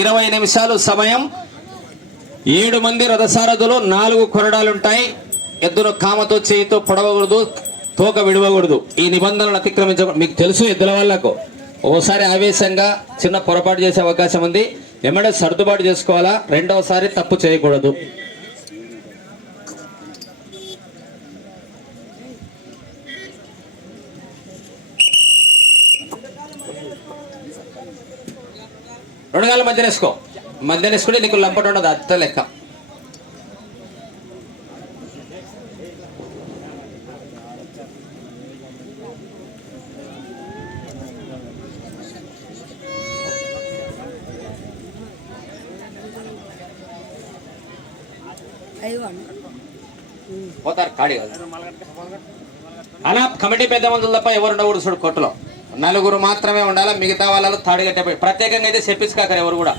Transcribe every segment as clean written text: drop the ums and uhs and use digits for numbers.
ఇరవై నిమిషాలు సమయం. 7 మంది రథసారథులు, 4 కొరడాలుంటాయి. ఎద్దును కామతో చేయితో పొడవకూడదు, తోక విడవకూడదు. ఈ నిబంధనలు అతిక్రమించకూడదు. మీకు తెలుసు ఎద్దుల వాళ్ళకు ఓసారి ఆవేశంగా చిన్న పొరపాటు చేసే అవకాశం ఉంది. వెంబడే సర్దుబాటు చేసుకోవాలా. రెండవసారి తప్పు చేయకూడదు. రెండు గాల మధ్యనేసుకుంటే నీకు లంపట ఉండదు. అత్త లెక్క. పోతారు కాడి అలా. కమిటీ పెద్ద మందులు తప్ప ఎవరు ఉండకూడదు చూడు కొట్టులో. 4 మాత్రమే ఉండాలి. మిగతా వాళ్ళు తాడిగట్టే ప్రత్యేకంగా అయితే చెప్పించుకాకరు ఎవరు కూడా.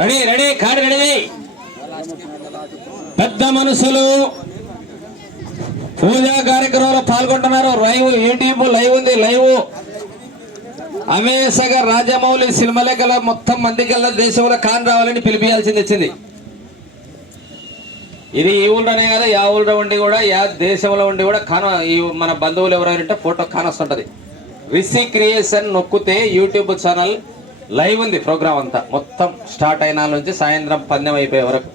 రెడీ రెడీ కాడి రెడీ. పెద్ద మనుషులు పూజా కార్యక్రమంలో పాల్గొంటున్నారు. యూట్యూబ్ లైవ్ ఉంది. లైవ్ అమేసగా రాజమౌళి సినిమాలే కల మొత్తం మందికల్లా దేశంలో కాన్ రావాలని పిలిపియాల్సింది వచ్చింది. ఇది ఈ ఊళ్ళోనే కదా, యా ఊళ్ళో ఉండి కూడా, యా దేశంలో ఉండి కూడా కాన మన బంధువులు ఎవరైనా ఫోటో కానొస్తుంటది. రిషి క్రియేషన్ నొక్కితే యూట్యూబ్ ఛానల్ లైవ్ ఉంది. ప్రోగ్రామ్ అంతా మొత్తం స్టార్ట్ అయిన నుంచి సాయంత్రం పందెం అయిపోయే వరకు.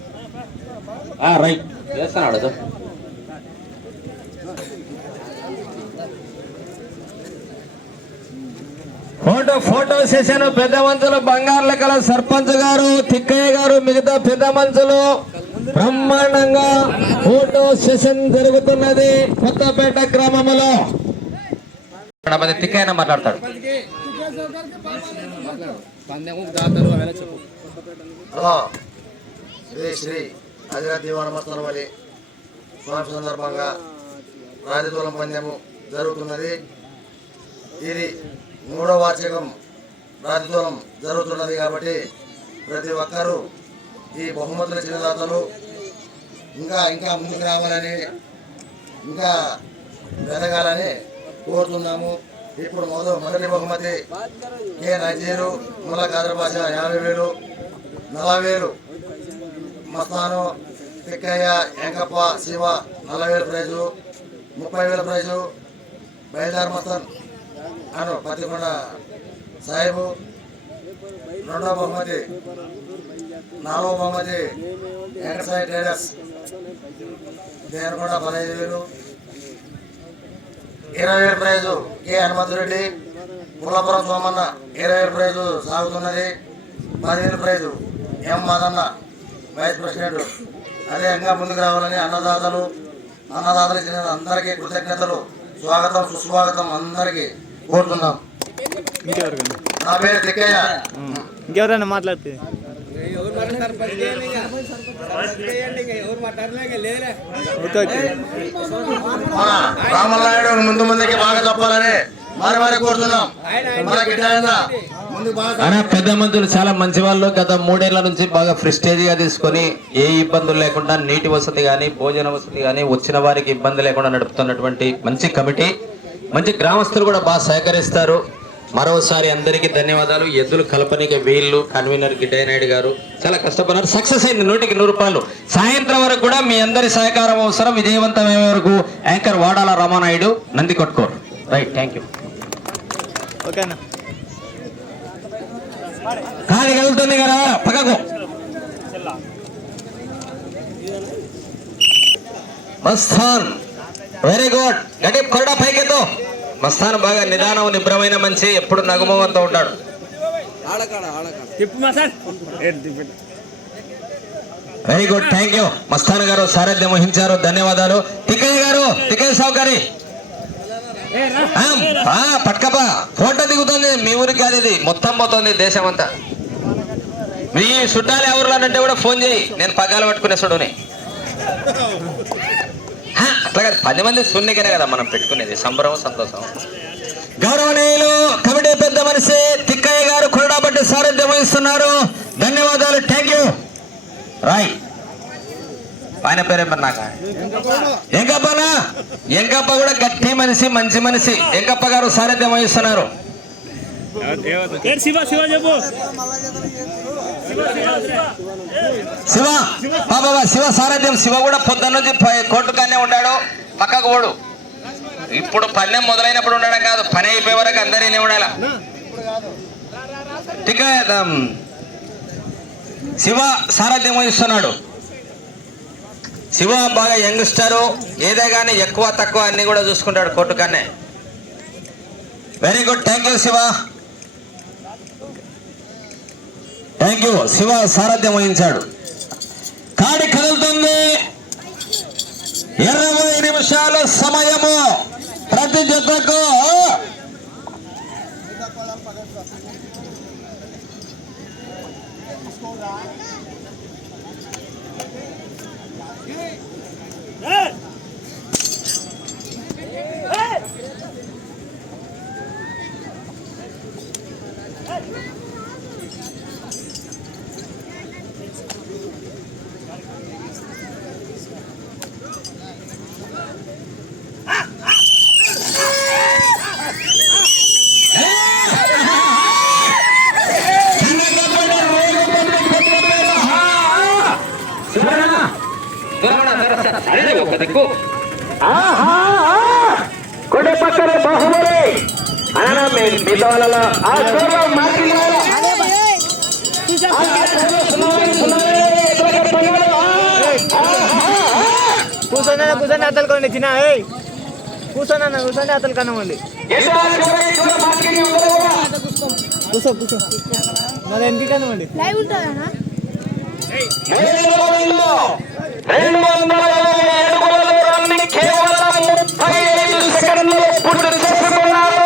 రైట్ చేస్తున్నాడు. ఫోటో సెషన్ పెద్ద మనుషులు బంగారు లెక్కల సర్పంచ్ గారు, తిక్కయ్య గారు, మిగతా పెద్ద మనుషులు బ్రహ్మాండంగా ఫోటో సెషన్ జరుగుతున్నది కొత్తపేట గ్రామంలో. తిక్కయ్య మాట్లాడతాడు. శ్రీ శ్రీ అధిరాతి వనమస్తనవలి స్వామి సందర్భంగా రాజతూలం పందెము జరుగుతున్నది. ఇది 3వ వార్షికం రాజతూలం జరుగుతున్నది కాబట్టి ప్రతి ఒక్కరూ ఈ బహుమతుల చిన్నదాతలు ఇంకా ఇంకా ముందుకు రావాలని, ఇంకా ఎదగాలని కోరుతున్నాము. ఇప్పుడు మొదటి బహుమతి కే నజీరు ముల్ల కాదర్ భాష 50,000, 40,000 మస్తాను, తిక్కయ్య, ఎంకప్ప, శివ 40,000 ప్రైజు, 30,000 ప్రైజు బయలుదారు మస్తాన్ అను పత్తికొండ సాహెబు. 2వ బహుమతి 4వ బహుమతి Venkatasai traders Denikonda 15,000, 20,000 prize K Hanumanthureddy, Pullapuram Somanna 20,000 prize సాగుతున్నది. 10,000 prize M Madanna vice president. అదే ఇంకా ముందుకు రావాలని అన్నదాతలు ఇచ్చిన అందరికీ కృతజ్ఞతలు, స్వాగతం సుస్వాగతం అందరికీ కోరుతున్నాం. నా పేరు తిక్కయ్య. ఇంకెవరైనా మాట్లాడితే రామనాయుడు ముందుకి బాగా చెప్పాలని మరి కోరుతున్నాం. పెద్ద మందులు చాలా మంచి వాళ్ళు. గత 3 ఏళ్ల నుంచి బాగా ప్రెస్టేజ్గా తీసుకొని ఏ ఇబ్బందులు లేకుండా నీటి వసతి కానీ, భోజన వసతి కానీ, వచ్చిన వారికి ఇబ్బంది లేకుండా నడుపుతున్నటువంటి మంచి కమిటీ. మంచి గ్రామస్తులు కూడా బాగా సహకరిస్తారు. మరోసారి అందరికీ ధన్యవాదాలు. ఎద్దులు కల్పనకి వీళ్ళు కన్వీనర్ గిడ్డయ్య నాయుడు గారు చాలా కష్టపడ్డారు. సక్సెస్ అయింది 100కి 100 రూపాయలు. సాయంత్రం వరకు కూడా మీ అందరి సహకారం అవసరం. విజయవంతమయ్యే వరకు యాంకర్ వాడాల రామానాయుడు, నంది కొట్టుకోరు. Right, thank you. ఓకేనా? కాలి కలుగుతుంది కదా పక్కకు. Mastan very good. గట్టి కొరడా పైకెత్తో. మస్తాన్ బాగా నిదానం, నిబ్రమైన మంచి, ఎప్పుడు నగుమంతో ఉంటాడు. Very good, thank you. Mastan గారు సారథ్యం వహించారు, ధన్యవాదాలు. తిక్కయ్య గారు, తిక్కయ్య సౌకర్య పట్కప ఫోటో దిగుతుంది. మీ ఊరికి కాదు ఇది, మొత్తం పోతుంది దేశం అంతా. మీ చుట్టాలు ఎవరులానంటే కూడా ఫోన్ చేయి, నేను పగ్గాలు పట్టుకునే చూడుని. అట్లా కాదు, 10 మంది శూన్యకనే కదా మనం పెట్టుకునేది, సంబరం సంతోషం. గౌరవనీయులు కమిటీ పెద్ద మనిషి తిక్కయ్య గారు కొరడాబట్టి సారథ్యం వహిస్తున్నారు, ధన్యవాదాలు, థ్యాంక్ యూ. రాయ్ ఆయన పేరేమన్నా నాకు ఎంకప్పనా, ఎంకప్ప కూడా గట్టి మనిషి, మంచి మనిషి. ఎంకప్ప గారు సారథ్యం వహిస్తున్నారు. శివ బాబా, శివ సారథ్యం. శివ కూడా పొద్దున్న నుంచి కోర్టుగానే ఉన్నాడు, పక్కకు పోడు. ఇప్పుడు పన్నెం మొదలైనప్పుడు ఉండడం కాదు, పని అయిపోయే వరకు అందరినీ ఉండాల. శివ సారథ్యం వహిస్తున్నాడు. శివ బాగా యంగ్స్టరు, ఏదే కానీ ఎక్కువ తక్కువ అన్ని కూడా చూసుకుంటాడు కోర్టుగానే. Very good, thank you Siva, thank you. Siva సారథ్యం వహించాడు. కాడి కదులుతుంది. 20 నిమిషాల సమయము ప్రతి జతకు. కొడే పక్కన బాహుబలి కూర్చొని అతలు కొన్ని చిన్న కూర్చొని అతలు కనమండి. కూర్చో మరి ఎందుకు కనమండి. 227 అడుగులలో కేవలం 35 సెకండ్లు పూర్తి చేసుకున్నారు.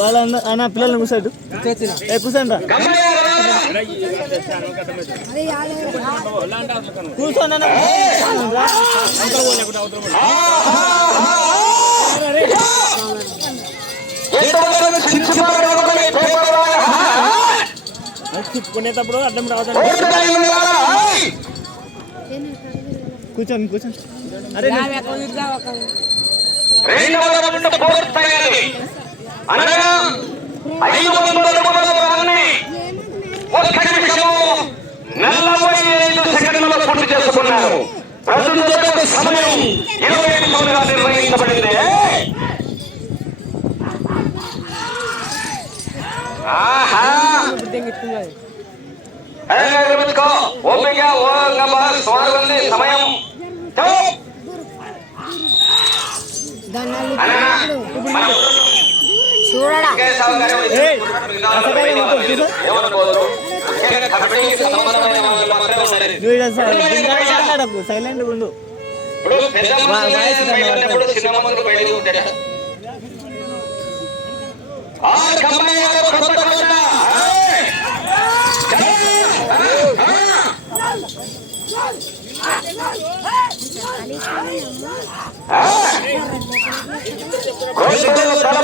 వాళ్ళ అన్న పిల్లల్ని కూర్చోడు, కూర్చోండి రా, కూర్చోండి అన్న. చెప్పుకునేటప్పుడు అడ్డం రావద్దు. కూర్చోండి. అరే అనగా 500 అడుగులని 1 నిమిషము 45 సెకండ్లలో పూర్తి చేసుకున్నారు. ప్రస్తుత సమయం 20 నిమిషాలుగా నిర్వహించబడింది. ఓపిక సమయం చూడడా సైలెంట్ ఉండు.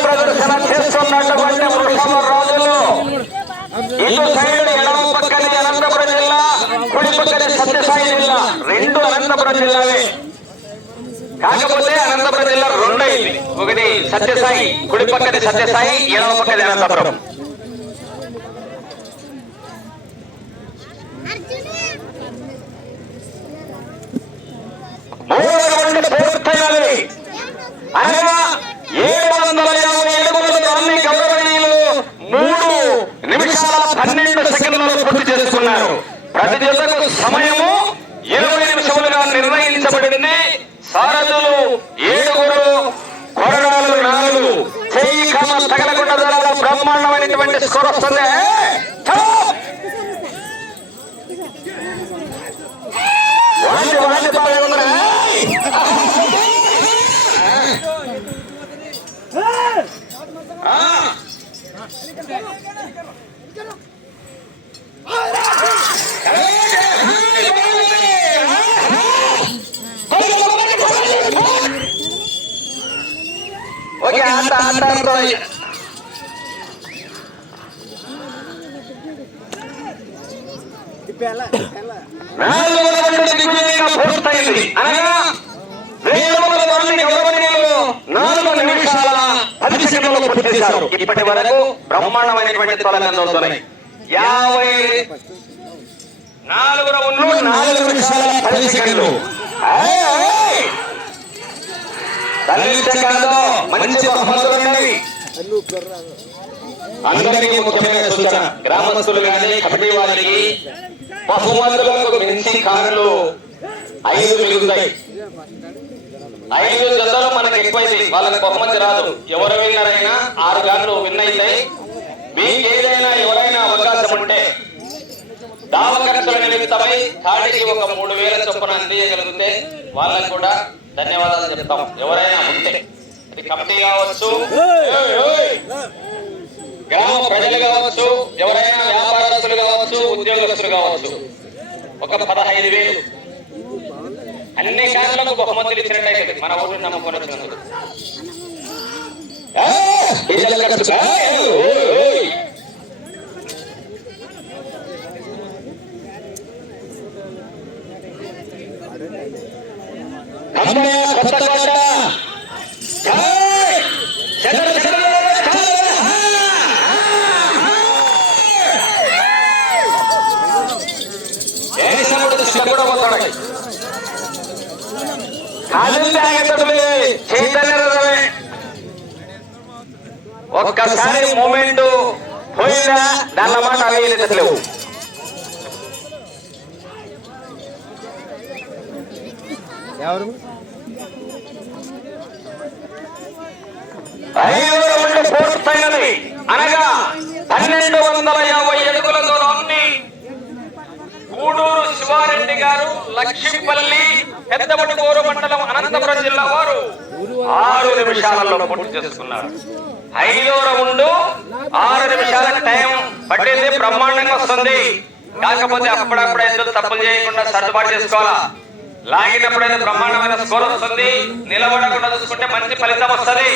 ప్రదర్శన చేస్తున్నటువంటి వృషభ రాజులు ఇటు సైడ్ ఎడమ పక్కనే అనంతపురం జిల్లా, కుడి పక్కనే సత్యసాయి జిల్లా. 2 అనంతపురం జిల్లావే, కాకపోతే అనంతపురం జిల్లా 2 అయింది. ఒకటి సత్యసాయి, కుడి పక్కనే సత్యసాయి, ఎడమ పక్కనే అనంతపురం. అనగా 750 అడుగుల దూరాన్ని గౌరవనీయులు 3 నిమిషాల 12 సెకండ్లలో పూర్తి చేసుకున్నారు. ప్రతి జతకు సమయము 20 నిమిషములుగా నిర్ణయించబడింది. సారథులు 7, కొరడాలు 4, చెయ్యి కామ తగలకుండా ద్వారా బ్రహ్మాండమైనటువంటి స్కోర్ వస్తుంది. ఓకే ఆట పూర్తయింది. అనగా 4 నిమిషాల 10 సెకండ్లలో పూర్తి చేశారు. ఇప్పటి వరకు బ్రహ్మాండమైనటువంటి తొలగలు అవుతున్నాయి. 54 రౌండ్లు 4 నిమిషాల 10 సెకండ్లు. మంచి బహుమతులు ఉన్నాయి. అందరికీ ముఖ్యమైన సూచన, గ్రామస్తులు కానీ కమిటీ వారికి బహుమతులకు మించి కార్లు 5 మిగులుతాయి. 5 జతలు మనకు ఎక్కువైంది, వాళ్ళకి బహుమతి రాదు. ఎవరు విన్నరైనా 6 కార్లు విన్ అవుతాయి. మీకు ఏదైనా ఎవరైనా అవకాశం ఉంటే దావ ఖర్చుల నిమిత్తమై తాడికి ఒక 3000 చొప్పున అందించగలిగితే వాళ్ళకి కూడా ధన్యవాదాలు చెప్తాం. ఎవరైనా ఉంటే అది కమిటీ కావచ్చు, గ్రామ ప్రజలు కావచ్చు, ఎవరైనా వ్యాపారస్తులు కావచ్చు, ఉద్యోగస్తులు కావచ్చు. ఒక 15,000 అన్ని కార్లకు బహుమతులు ఇచ్చినట్టయితే మన ఊరిని నమ్ముకొని వచ్చినందుకు. కొత్తకోట ఒక్కసారి మూమెంట్ పోయిందా దాని మాట అవేయలేవు. ఎవరు 5వ రౌండ్ పూర్తయినది. అనగా 1250 అడుగుల దూరాన్ని గూడూరు శివారెడ్డి గారు, లక్ష్మీపల్లి, పెద్దపటికూరు మండలం, అనంతపురం జిల్లా వారు 6 నిమిషాలలో పూర్తి చేసుకున్నారు. 5వ రౌండ్ 6 నిమిషాల టైం పట్టింది. బ్రహ్మాండంగా వస్తుంది. కాకపోతే అప్పుడప్పుడు ఎద్దులు తప్పులు చేయకుండా సర్దుబాటు చేసుకోవాలా. లాగినప్పుడైతే బ్రహ్మాండమైన స్కోర్ వస్తుంది. నిలబడకుండా చూసుకుంటే మంచి ఫలితం వస్తుంది.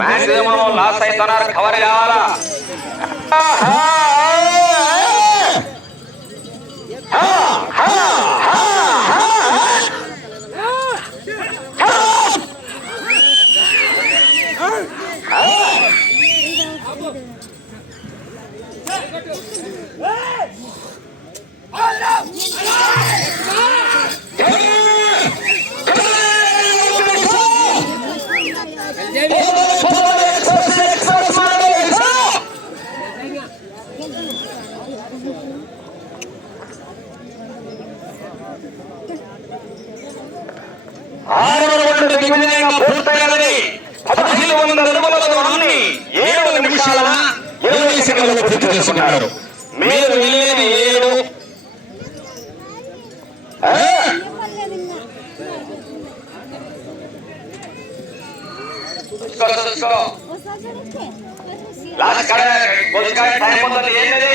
మాక్సిమం లాస్ అవుతున్నారు, కవర్ కావాలా. పూర్తయినది. 1500 అడుగుల దూరాన్ని 7 నిమిషాల 20 సెకండ్లలో పూర్తి చేసుకున్నారు. మీరు వెళ్ళేది 7. లాస్ట్ టైం ఉంటుంది. ఏంటది?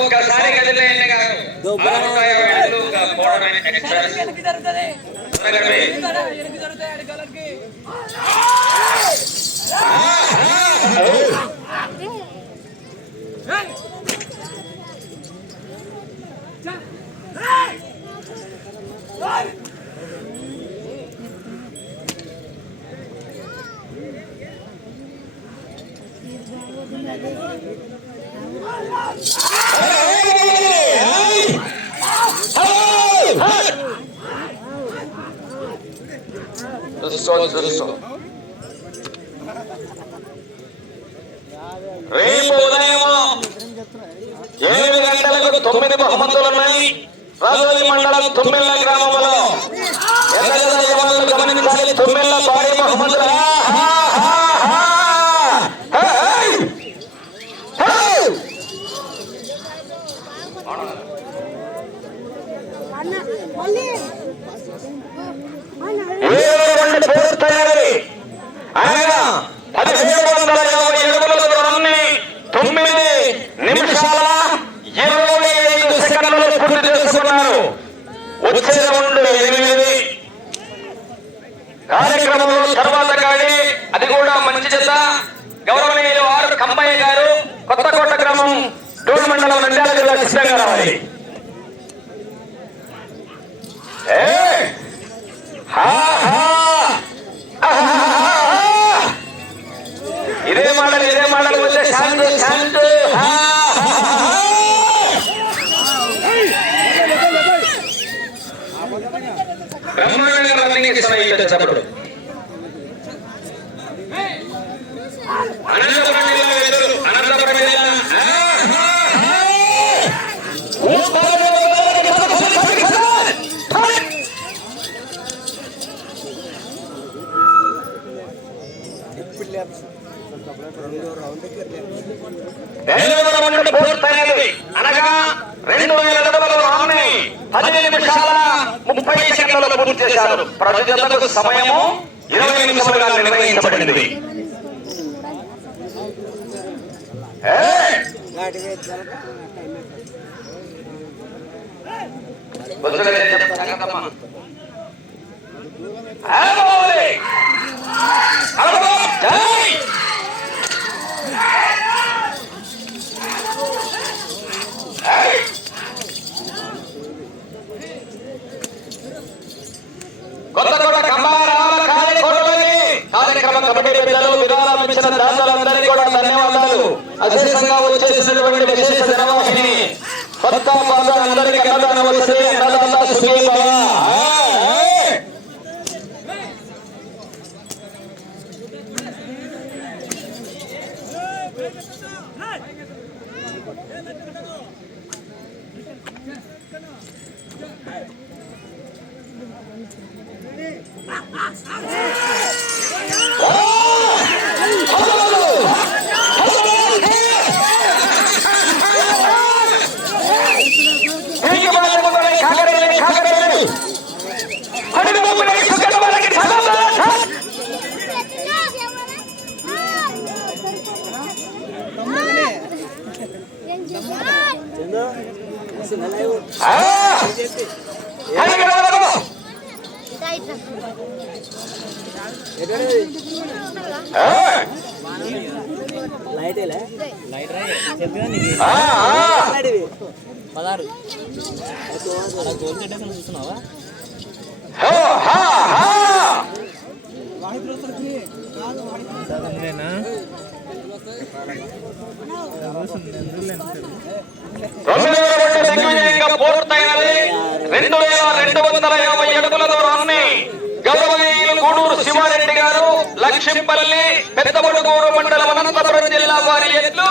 ఒక్కసారి కదిలేయండి గారు 150 అడుగులు పోవడమే ఎక్స్ప్రెస్ రేపు ఉదయం 8 గంటలకు 9 బహుమతులున్నాయి. రాజోలి మండలం తుమ్మెల్ల గ్రామంలో గమనించాలి. తుమ్మెల్ల భారీ బహుమతులు. పూర్తయినది అనగా 1750 అడుగుల దూరాన్ని 9 నిమిషాల 25 సెకండ్లు పూర్తి చేసుకున్నారు. వచ్చే రౌండ్ 8. కార్యక్రమంలో తర్వాత గాడి అది కూడా మంచి జత. గౌరవనీయులు ఆర్ కంబయ్య గారు, కొత్తకోట గ్రామం, డోన్ మండలం, నంద్యాల జిల్లా సిద్ధంగా రావాలి. ఇదే మాటలు వచ్చే శాంతి శాంతి. బ్రహ్మాండంగా రన్నింగ్ ఇస్తున్నాయి చెప్పడు. అనంతపురం జిల్లా ఎదురు అనంతపురం జిల్లా పూర్తయినది అనగా 2000 అడుగుల దూరాన్ని 10 నిమిషాల 30 సెకండ్లలో పూర్తి చేశారు. ప్రతి జతకు సమయము 20 నిమిషాలుగా నిర్ణయించబడింది. కొత్తకోట కంబారాల కార్యక్రమ కమిటీ పెద్దలు, విరాళం ఇచ్చిన దాతలందరికీ కూడా ధన్యవాదాలు. అశేషంగా వచ్చేసినటువంటి విశేష ధనవాహిని కొత్త అందరికీ అన్నదానం వస్తే అన్నదాత సుఖీభవ. చూస్తున్నావా పూర్తయినది. 2250 అడుగుల దూరాన్ని గౌరవనీయులు గూడూరు శివారెడ్డి గారు, లక్ష్మీపల్లి, పెద్దబడుగూరు మండలం, అనంతపురం జిల్లా వారి ఎట్లు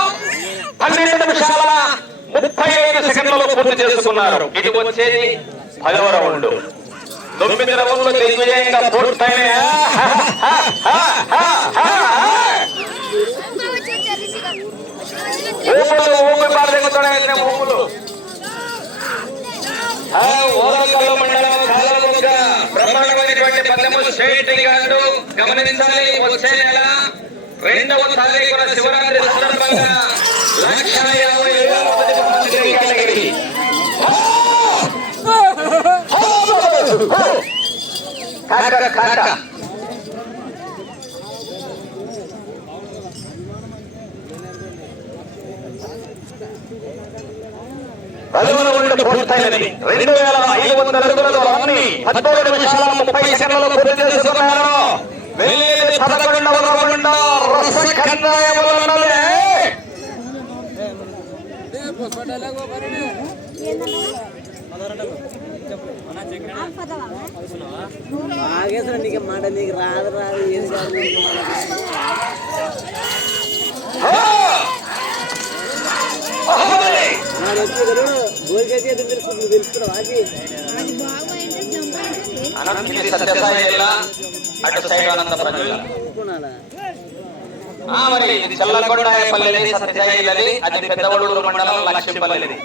12 నిమిషాల 35 సెకండ్లలో పూర్తి చేసుకున్నారు. ఇది వచ్చేది 10వ రౌండ్. 9 రౌండ్లు దిగ్విజయంగా పూర్తయినాయి. ఓరకల్లు మండలం కాలబొగ్గ బ్రహ్మాండమైనటువంటి పల్లెము స్టేట్ రికార్డు గమనించాలి. వచ్చే నెల 2వ తారీఖున శివరాత్రి సందర్భంగా 1,50,000 మొదటి బహుమతి కాక. పదమూడు రౌండ్లు పూర్తయినది. 2500 అడుగుల దూరాన్ని 14 నిమిషాల 30 సెకండ్లలో పూర్తి చేసుకున్నారు. వెళ్ళేది 11వ రౌండ్. రసకందాయములన్నదే. నీకు మాట నీకు రాదు రాదు ఏది కాదు అటు సైడ్ అనంతపురం జిల్లా. మరి ఇది చల్లగొండాయపల్లి సత్యసాయి, అది పెద్దవడూరు మండలం లక్ష్మీపల్లిది.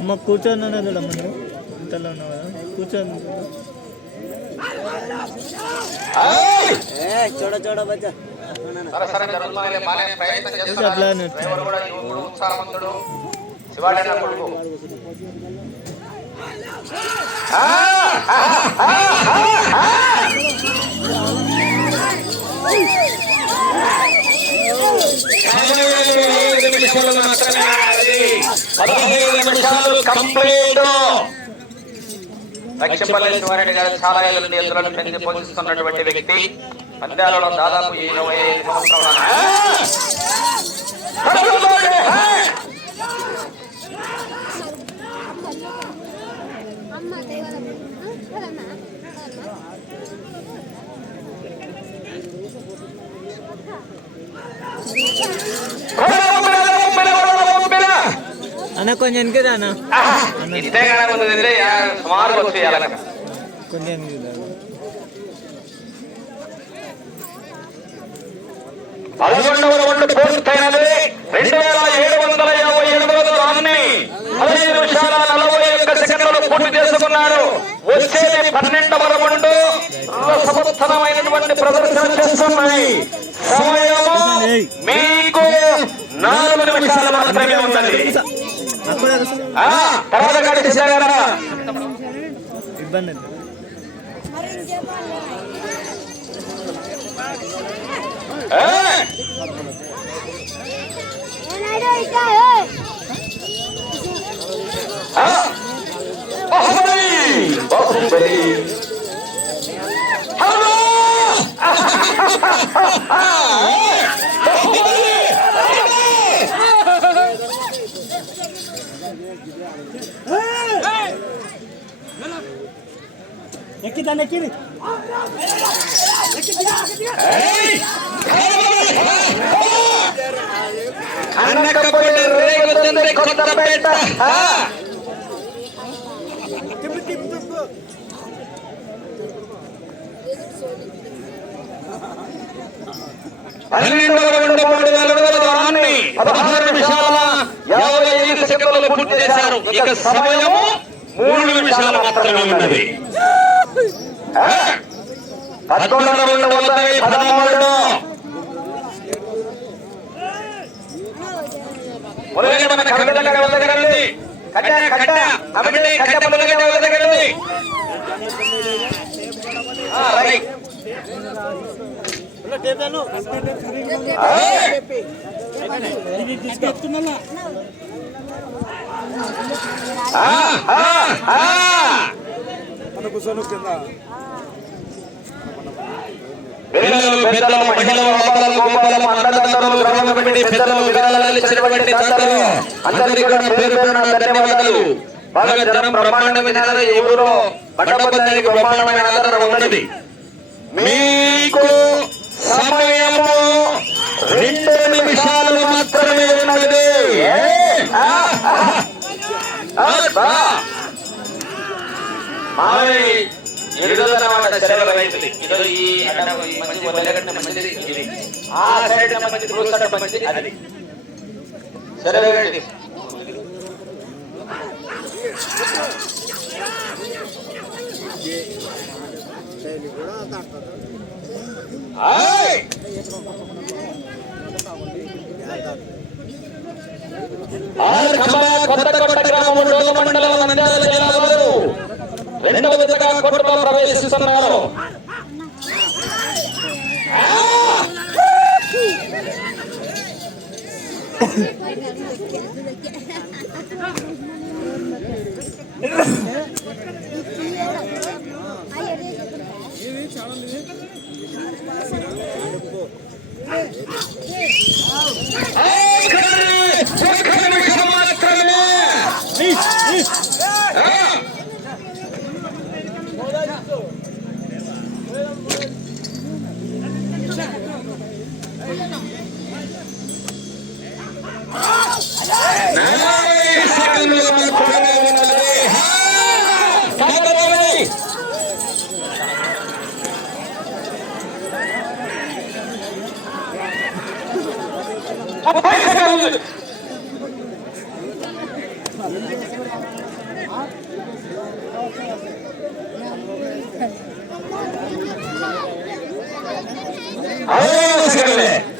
అమ్మ కూర్చొని ఉన్నది చూడమ్మ, నువ్వు ఇంతలో ఉన్నావు కదా, కూర్చొని చూడ చూడ బచ్చా లక్ష్మీపల్లి శివారెడ్డి గారు చాలా ఏళ్ళ నుండి ఎద్దులను పెంచి పోషిస్తున్నటువంటి వ్యక్తి. పందాలలో దాదాపు 25 సంవత్సరాల అన్న కొంచెం వెనకదా అన్న, సుమారు వచ్చేయాలి. కొంచెం 11వ రౌండ్ పూర్తయినది. 2758వ దూరాన్ని 15 నిమిషాల 41 సెకండ్లలో పూర్తి చేసుకున్నారు. వచ్చేది 12వ రౌండ్. సమర్థనమైనటువంటి ప్రదర్శన చేస్తున్నాయి. సమయము మీకు 4 నిమిషాలు మాత్రమే ఉన్నది. తర్వాత గడిచారా ఇబ్బంది ఎక్కిదాన్ని ఎక్కింది అన్నకపల్లి రేగుతుంది కొత్తపేట. పన్నెండవ రౌండ్ 3000 దూరాన్ని 16 నిమిషాల 55 సెకండ్లలో పూర్తి చేశారు. ఇక సమయము 3 నిమిషాలు మాత్రమే ఉన్నది. 11వ రౌండ్ 13 మురళీగడ్డ కట్టె వదలగలది. కట్ట కట్ట అబడి కట్ట మురళీగడ్డ వదలగలది. రైట్ పెద్దలు మహిళలు ఆపాలను గోపాలను అన్నదండలు గ్రామ కమిటీ పెద్దలు విరాళాలు ఇచ్చినటువంటి దాతలు అందరికీ కూడా పేరు పేరున ధన్యవాదాలు. బాగా జనం బ్రహ్మాండ విధానాలు ఈ ఊరిలో పట్టబద్ధానికి బ్రహ్మాండమైన ఆదరణ ఉన్నది. మీకు సమయము 2 నిమిషాలు మాత్రమే ఉన్నది. ఆ సైడ్ మంచిది మంచిది అది సరే. కొత్తకోట గ్రామం డోల మండలం నంద్యాల జిల్లా వారు రెండవ విధంగా కోటలో ప్రవేశిస్తున్నారు.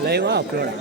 లైవ్ అప్లోడ్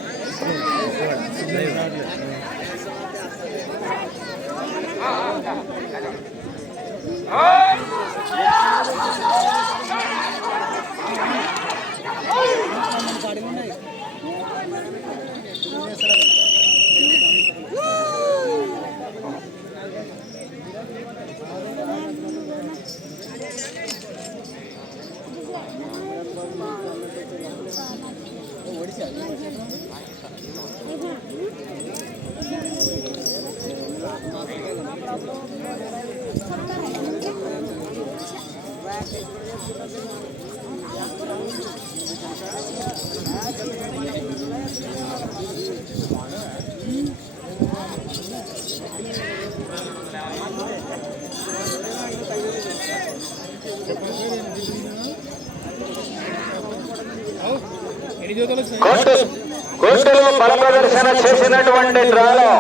కోర్టులో బల ప్రదర్శన చేసినటువంటి డ్రాలో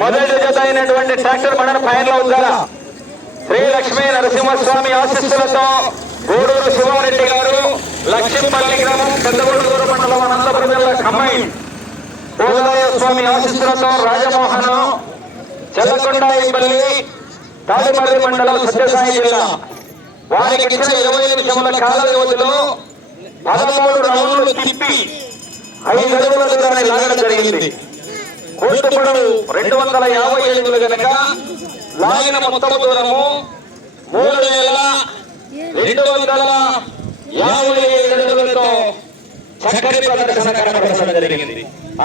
మొదటి జత అయినటువంటి ట్రాక్టర్ మండల ఫైనల్ ఉందా శ్రీ లక్ష్మీ నరసింహస్వామి ఆశీస్సులతో గూడూరు శివారెడ్డి గారు లక్ష్మీపల్లి గ్రామం పెద్దగూడూరు మండలం అనంతపురం జిల్లా కంబైన్ గోదాయ స్వామి ఆశీస్సులతో రాజమోహన్ చెల్లకొండాయిపల్లి తాడిమర్రి మండలం సత్యసాయి జిల్లా వారికి ఇచ్చిన 20 నిమిషముల కాల వ్యవధిలో 13 రౌండ్లు తిప్పి 5 అడుగుల దూరాన్ని లాగడం జరిగింది. కోర్టు పొడవు 250 అడుగులు గనక లాగిన మొత్తం దూరము 3257 అడుగులతో చక్కని ప్రదర్శన కనబరచడం జరిగింది. ఆ